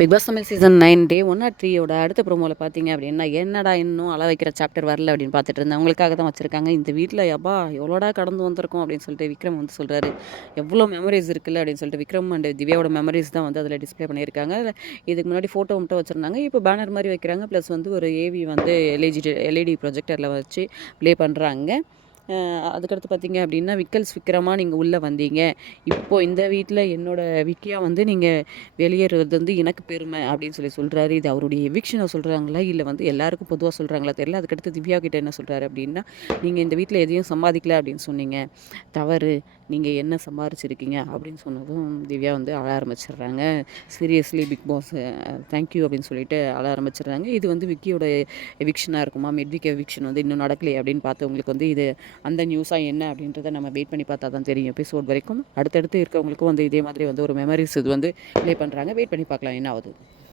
Big pass Tamil season 9 டே 103யோட அடுத்த ப்ரோமோவில் பார்த்தீங்க அப்படின்னா, என்னடா இன்னும் அழ வைக்கிற சாப்டர் வரல அப்படின்னு பார்த்துட்டு இருந்தேன். அவங்களுக்காக தான் வச்சுருக்காங்க. இந்த வீட்டில் யப்பா எவ்வளோடா கடந்து வந்திருக்கோம் அப்படின்னு சொல்லிட்டு விக்ரம் வந்து சொல்கிறாரு. எவ்வளோ மெமரிஸ் இருக்குல்ல அப்படின்னு சொல்லிட்டு விக்ரம் அண்ட் திவ்யாவோட மெமரிஸ் தான் வந்து அதில் டிஸ்ப்ளே பண்ணியிருக்காங்க. இதுக்கு முன்னாடி ஃபோட்டோ மட்டும் வச்சுருந்தாங்க. இப்போ பேனர் மாதிரி வைக்கிறாங்க. ப்ளஸ் வந்து ஒரு ஏவி வந்து எல்இடி ப்ரொஜெக்டரில் வச்சு ப்ளே பண்ணுறாங்க. அதுக்கடுத்து பார்த்தீங்க அப்படின்னா, விக்ரமா நீங்கள் உள்ளே வந்தீங்க. இப்போது இந்த வீட்டில் என்னோட விக்கியா வந்து நீங்கள் வெளியேறுவது வந்து எனக்கு பெருமை அப்படின்னு சொல்கிறாரு. இது அவருடைய எவிக்ஷனை சொல்கிறாங்களா, இல்லை வந்து எல்லாருக்கும் பொதுவாக சொல்கிறாங்களா தெரியல. அதுக்கடுத்து திவ்யா கிட்ட என்ன சொல்கிறாரு அப்படின்னா, நீங்கள் இந்த வீட்டில் எதையும் சம்பாதிக்கல அப்படின்னு சொன்னீங்க, தவறு. நீங்கள் என்ன சம்பாரிச்சிருக்கீங்க அப்படின்னு சொன்னதும் திவ்யா வந்து அழ ஆரம்பிச்சிடுறாங்க. சீரியஸ்லி பிக் பாஸ் தேங்க்யூ அப்படின்னு சொல்லிட்டு அழ ஆரம்பிச்சிடுறாங்க. இது வந்து விக்கியோட எவிக்ஷனாக இருக்குமா, மிட்விக் எவிக்ஷன் வந்து இன்னும் நடக்கலையே அப்படின்னு பார்த்தவங்களுக்கு வந்து இது அந்த நியூஸாக என்ன அப்படின்றத நம்ம வெயிட் பண்ணி பார்த்தா தான் தெரியும். எபிசோட் வரைக்கும் அடுத்தடுத்து இருக்கவங்களுக்கும் வந்து இதே மாதிரி வந்து ஒரு மெமரிஸ் இது வந்து ப்ளே பண்ணுறாங்க. வெயிட் பண்ணி பார்க்கலாம் என்ன ஆகுது.